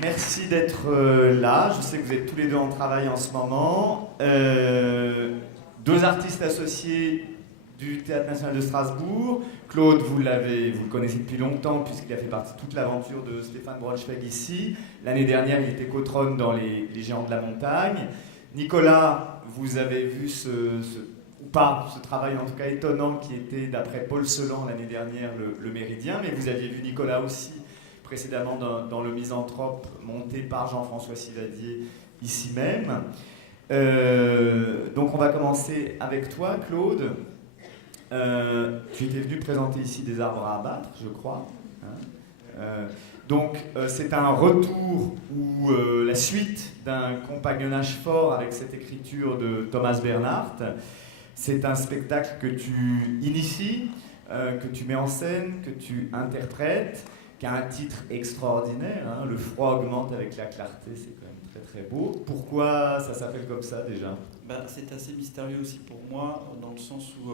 Merci d'être là. Je sais que vous êtes tous les deux en travail en ce moment. Deux artistes associés du Théâtre National de Strasbourg. Claude, vous le connaissez depuis longtemps puisqu'il a fait partie de toute l'aventure de Stéphane Braunschweig ici. L'année dernière, il était cotrone dans les Géants de la Montagne. Nicolas, vous avez vu ou pas, ce travail en tout cas étonnant qui était, d'après Paul Celan l'année dernière, le Méridien, mais vous aviez vu Nicolas aussi précédemment dans le Misanthrope, monté par Jean-François Sivadier, ici même. Donc on va commencer avec toi, Claude. Tu étais venu présenter ici des arbres à abattre, je crois. Donc c'est un retour ou la suite d'un compagnonnage fort avec cette écriture de Thomas Bernhardt. C'est un spectacle que tu inities, que tu mets en scène, que tu interprètes, qui a un titre extraordinaire, hein. Le froid augmente avec la clarté, c'est quand même très très beau. Pourquoi ça s'appelle comme ça déjà? C'est assez mystérieux aussi pour moi, dans le sens où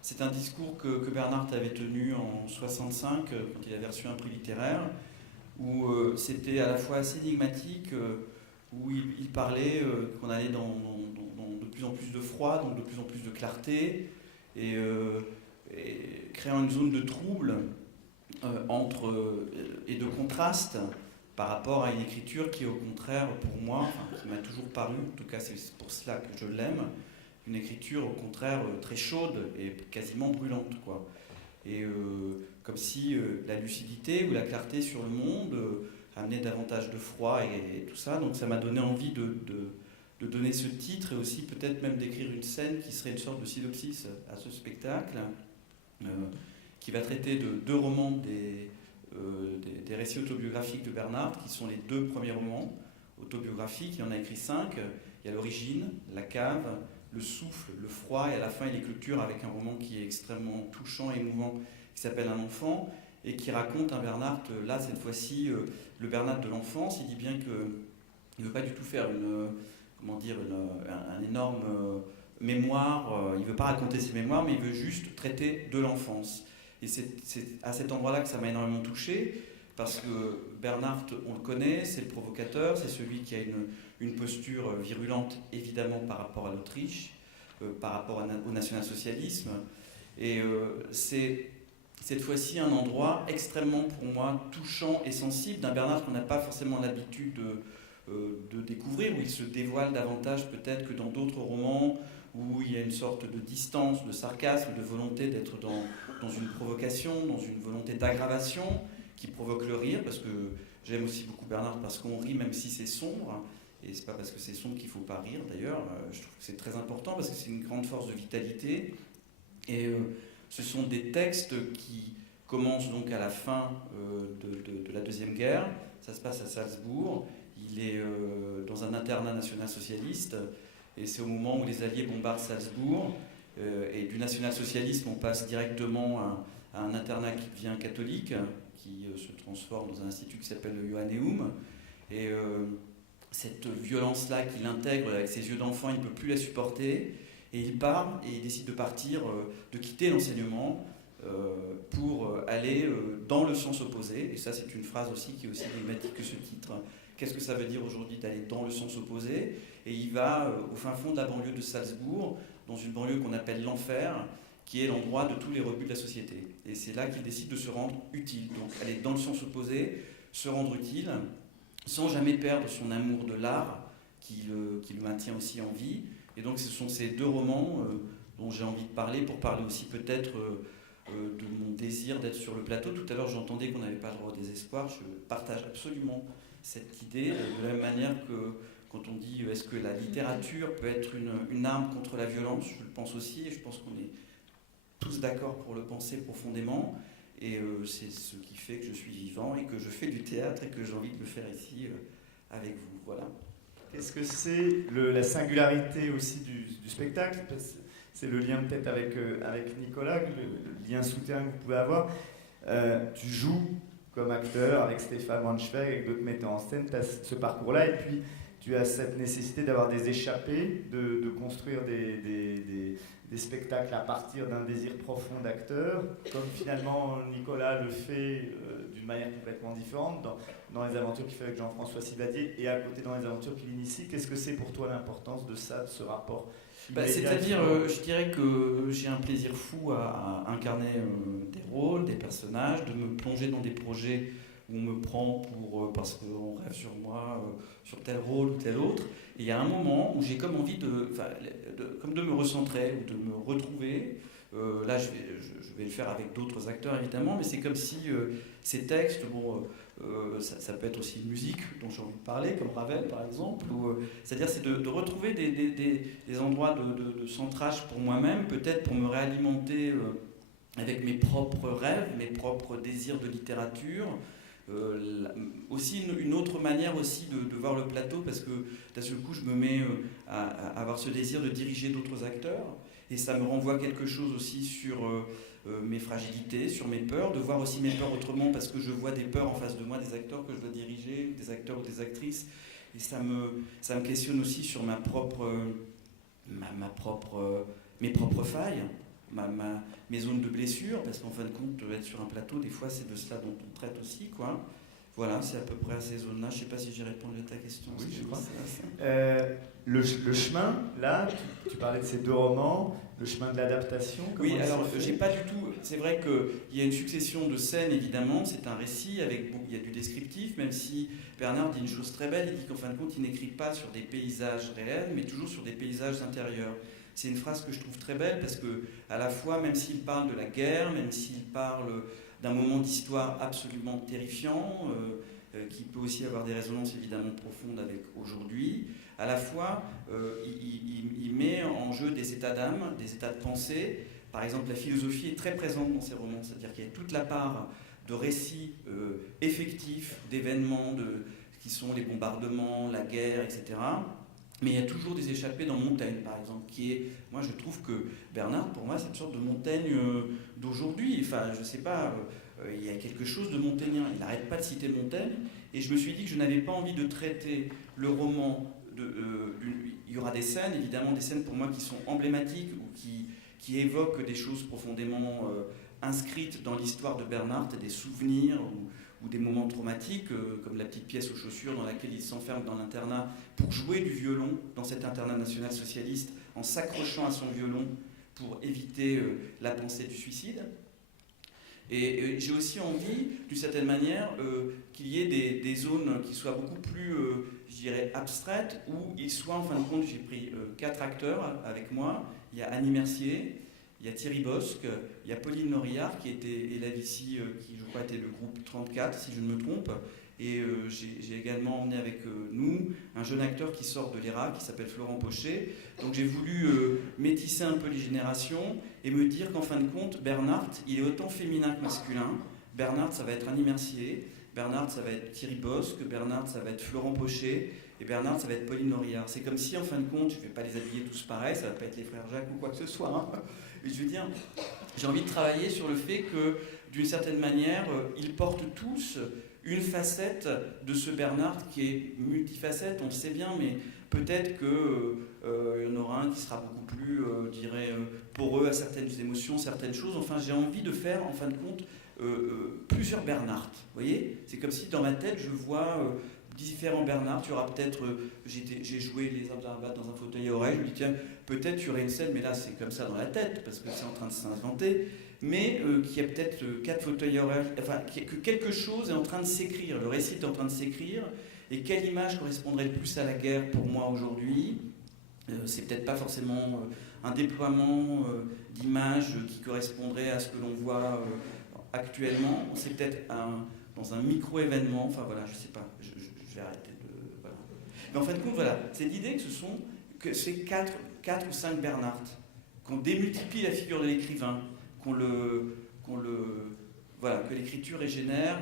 c'est un discours que Bernhardt avait tenu en 65, quand il avait reçu un prix littéraire, où c'était à la fois assez énigmatique, où il parlait qu'on allait dans de plus en plus de froid, donc de plus en plus de clarté, et créant une zone de trouble et de contraste par rapport à une écriture qui, au contraire, pour moi, qui m'a toujours paru, en tout cas c'est pour cela que je l'aime, une écriture au contraire très chaude et quasiment brûlante, quoi. Et comme si la lucidité ou la clarté sur le monde amenait davantage de froid et tout ça. Donc ça m'a donné envie de donner ce titre et aussi peut-être même d'écrire une scène qui serait une sorte de synopsis à ce spectacle, qui va traiter de deux romans des récits autobiographiques de Bernhardt, qui sont les deux premiers romans autobiographiques. Il en a écrit 5. Il y a l'origine, la cave, le souffle, le froid, et à la fin il clôture avec un roman qui est extrêmement touchant et émouvant, qui s'appelle Un enfant, et qui raconte un Bernhardt, là cette fois-ci, le Bernhardt de l'enfance. Il dit bien qu'il ne veut pas du tout faire un énorme mémoire, il ne veut pas raconter ses mémoires, mais il veut juste traiter de l'enfance. Et c'est à cet endroit-là que ça m'a énormément touché, parce que Bernhardt, on le connaît, c'est le provocateur, c'est celui qui a une posture virulente, évidemment, par rapport à l'Autriche, par rapport au national-socialisme. Et c'est cette fois-ci un endroit extrêmement, pour moi, touchant et sensible, d'un Bernhardt qu'on n'a pas forcément l'habitude de découvrir, où il se dévoile davantage peut-être que dans d'autres romans, où il y a une sorte de distance, de sarcasme, de volonté d'être dans une provocation, dans une volonté d'aggravation qui provoque le rire, parce que j'aime aussi beaucoup Bernhardt parce qu'on rit même si c'est sombre, et c'est pas parce que c'est sombre qu'il faut pas rire d'ailleurs. Je trouve que c'est très important parce que c'est une grande force de vitalité, et ce sont des textes qui commencent donc à la fin de la Deuxième Guerre. Ça se passe à Salzbourg, il est dans un internat national-socialiste, et c'est au moment où les Alliés bombardent Salzbourg, et du national-socialisme on passe directement à un internat qui devient catholique, qui se transforme dans un institut qui s'appelle le Johanneum, et cette violence-là qu'il intègre avec ses yeux d'enfant, il ne peut plus la supporter, et il part, et il décide de partir, de quitter l'enseignement pour aller dans le sens opposé. Et ça, c'est une phrase aussi qui est aussi énigmatique que ce titre. Qu'est-ce que ça veut dire aujourd'hui d'aller dans le sens opposé? Et il va au fin fond de la banlieue de Salzbourg, dans une banlieue qu'on appelle l'enfer, qui est l'endroit de tous les rebuts de la société. Et c'est là qu'il décide de se rendre utile. Donc aller dans le sens opposé, se rendre utile, sans jamais perdre son amour de l'art, qui le maintient aussi en vie. Et donc ce sont ces deux romans dont j'ai envie de parler, pour parler aussi peut-être de mon désir d'être sur le plateau. Tout à l'heure j'entendais qu'on n'avait pas le droit au désespoir. Je partage absolument cette idée, de la même manière que quand on dit est-ce que la littérature peut être une arme contre la violence, je le pense aussi, et je pense qu'on est tous d'accord pour le penser profondément, et c'est ce qui fait que je suis vivant et que je fais du théâtre et que j'ai envie de le faire ici avec vous. Voilà. Qu'est-ce que c'est la singularité aussi du spectacle? C'est le lien peut-être avec Nicolas, le lien souterrain que vous pouvez avoir. Tu joues comme acteur avec Stéphane Braunschweig, avec d'autres metteurs en scène, tu as ce parcours-là, et puis tu as cette nécessité d'avoir des échappées, de construire des spectacles à partir d'un désir profond d'acteur, comme finalement Nicolas le fait d'une manière complètement différente, dans les aventures qu'il fait avec Jean-François Sivadier et à côté dans les aventures qu'il initie. Qu'est-ce que c'est pour toi l'importance de ça, de ce rapport? C'est-à-dire, je dirais que j'ai un plaisir fou à incarner des rôles, des personnages, de me plonger dans des projets où on me prend parce qu'on rêve sur moi, sur tel rôle ou tel autre. Et il y a un moment où j'ai comme envie de me recentrer ou de me retrouver. Là, je vais le faire avec d'autres acteurs évidemment, mais c'est comme si ces textes, ça peut être aussi une musique dont j'ai envie de parler, comme Ravel par exemple, c'est-à-dire c'est de retrouver des endroits de centrage pour moi-même, peut-être pour me réalimenter avec mes propres rêves, mes propres désirs de littérature. Aussi une autre manière aussi de voir le plateau, parce que d'un seul coup je me mets à avoir ce désir de diriger d'autres acteurs, et ça me renvoie quelque chose aussi sur mes fragilités, sur mes peurs, de voir aussi mes peurs autrement, parce que je vois des peurs en face de moi, des acteurs que je dois diriger, des acteurs ou des actrices, et ça me questionne aussi sur mes propres failles, mes zones de blessure, parce qu'en fin de compte, être sur un plateau, des fois, c'est de cela dont on traite aussi, quoi. Voilà, c'est à peu près à ces zones-là. Je ne sais pas si j'ai répondu à ta question. Oui, je crois. Le chemin, là, tu parlais de ces 2 romans, le chemin de l'adaptation. Oui, alors, j'ai pas du tout... C'est vrai qu'il y a une succession de scènes, évidemment. C'est un récit, il y a du descriptif, même si Bernard dit une chose très belle. Il dit qu'en fin de compte, il n'écrit pas sur des paysages réels, mais toujours sur des paysages intérieurs. C'est une phrase que je trouve très belle parce que, à la fois, même s'il parle de la guerre, même s'il parle d'un moment d'histoire absolument terrifiant, qui peut aussi avoir des résonances évidemment profondes avec aujourd'hui, à la fois, il met en jeu des états d'âme, des états de pensée. Par exemple, la philosophie est très présente dans ses romans, c'est-à-dire qu'il y a toute la part de récits effectifs, d'événements, qui sont les bombardements, la guerre, etc. Mais il y a toujours des échappées dans Montaigne, par exemple, qui est... Moi, je trouve que Bernard, pour moi, c'est une sorte de Montaigne d'aujourd'hui. Enfin, je sais pas, il y a quelque chose de montagnien. Il n'arrête pas de citer Montaigne. Et je me suis dit que je n'avais pas envie de traiter le roman... il y aura des scènes, évidemment, des scènes pour moi qui sont emblématiques ou qui évoquent des choses profondément inscrites dans l'histoire de Bernard, des souvenirs ou des moments traumatiques, comme la petite pièce aux chaussures dans laquelle il s'enferme dans l'internat pour jouer du violon dans cet internat national-socialiste, en s'accrochant à son violon pour éviter la pensée du suicide. Et j'ai aussi envie, d'une certaine manière, qu'il y ait des zones qui soient beaucoup plus, je dirais, abstraites, où il soit, en fin de compte, j'ai pris 4 acteurs avec moi. Il y a Annie Mercier, il y a Thierry Bosc, il y a Pauline Norillard qui était élève ici, qui je crois était le groupe 34 si je ne me trompe, et j'ai également emmené avec nous un jeune acteur qui sort de l'ERA qui s'appelle Florent Pochet. Donc j'ai voulu métisser un peu les générations et me dire qu'en fin de compte Bernard il est autant féminin que masculin. Bernard ça va être Annie Mercier, Bernard ça va être Thierry Bosc, Bernard ça va être Florent Pochet, et Bernard, ça va être Pauline Norillard. C'est comme si, en fin de compte, je ne vais pas les habiller tous pareils, ça ne va pas être les frères Jacques ou quoi que ce soit. Hein. Mais je veux dire, j'ai envie de travailler sur le fait que, d'une certaine manière, ils portent tous une facette de ce Bernard qui est multifacette, on le sait bien, mais peut-être qu'il y en aura un qui sera beaucoup plus, je dirais, poreux à certaines émotions, certaines choses. Enfin, j'ai envie de faire, en fin de compte, plusieurs Bernard. Vous voyez ? C'est comme si, dans ma tête, je vois... différents Bernard, tu auras peut-être, j'ai joué les arbres d'Arbat dans un fauteuil à oreille, je me dis tiens, peut-être tu aurais une scène, mais là c'est comme ça dans la tête, parce que c'est en train de s'inventer, mais qu'il y a peut-être 4 fauteuils à oreille, enfin que quelque chose est en train de s'écrire, le récit est en train de s'écrire, et quelle image correspondrait le plus à la guerre pour moi aujourd'hui? C'est peut-être pas forcément un déploiement d'images qui correspondrait à ce que l'on voit actuellement, c'est peut-être dans un micro-événement, enfin voilà, je sais pas, je vais arrêter de... Voilà. Mais en fin de compte, voilà, c'est l'idée que c'est 4 ou 5 Bernard, qu'on démultiplie la figure de l'écrivain, voilà, que l'écriture régénère,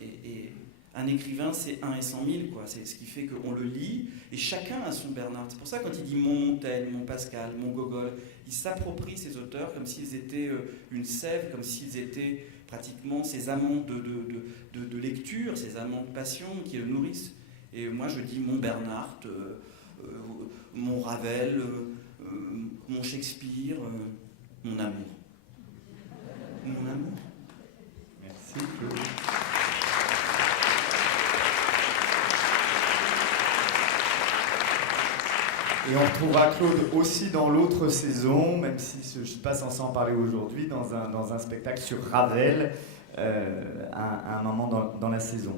et un écrivain, c'est 1 et 100 000, quoi. C'est ce qui fait qu'on le lit, et chacun a son Bernard. C'est pour ça, quand il dit mon Montaigne, mon Pascal, mon Gogol, il s'approprie ces auteurs comme s'ils étaient une sève, comme s'ils étaient pratiquement ces amants de lecture, ces amants de passion qui le nourrissent. Et moi, je dis mon Bernard, mon Ravel, mon Shakespeare, mon amour. Mon amour. Merci, Claude. Et on retrouvera Claude aussi dans l'autre saison, même si je ne suis pas censé en parler aujourd'hui, dans un spectacle sur Ravel, à un moment dans la saison.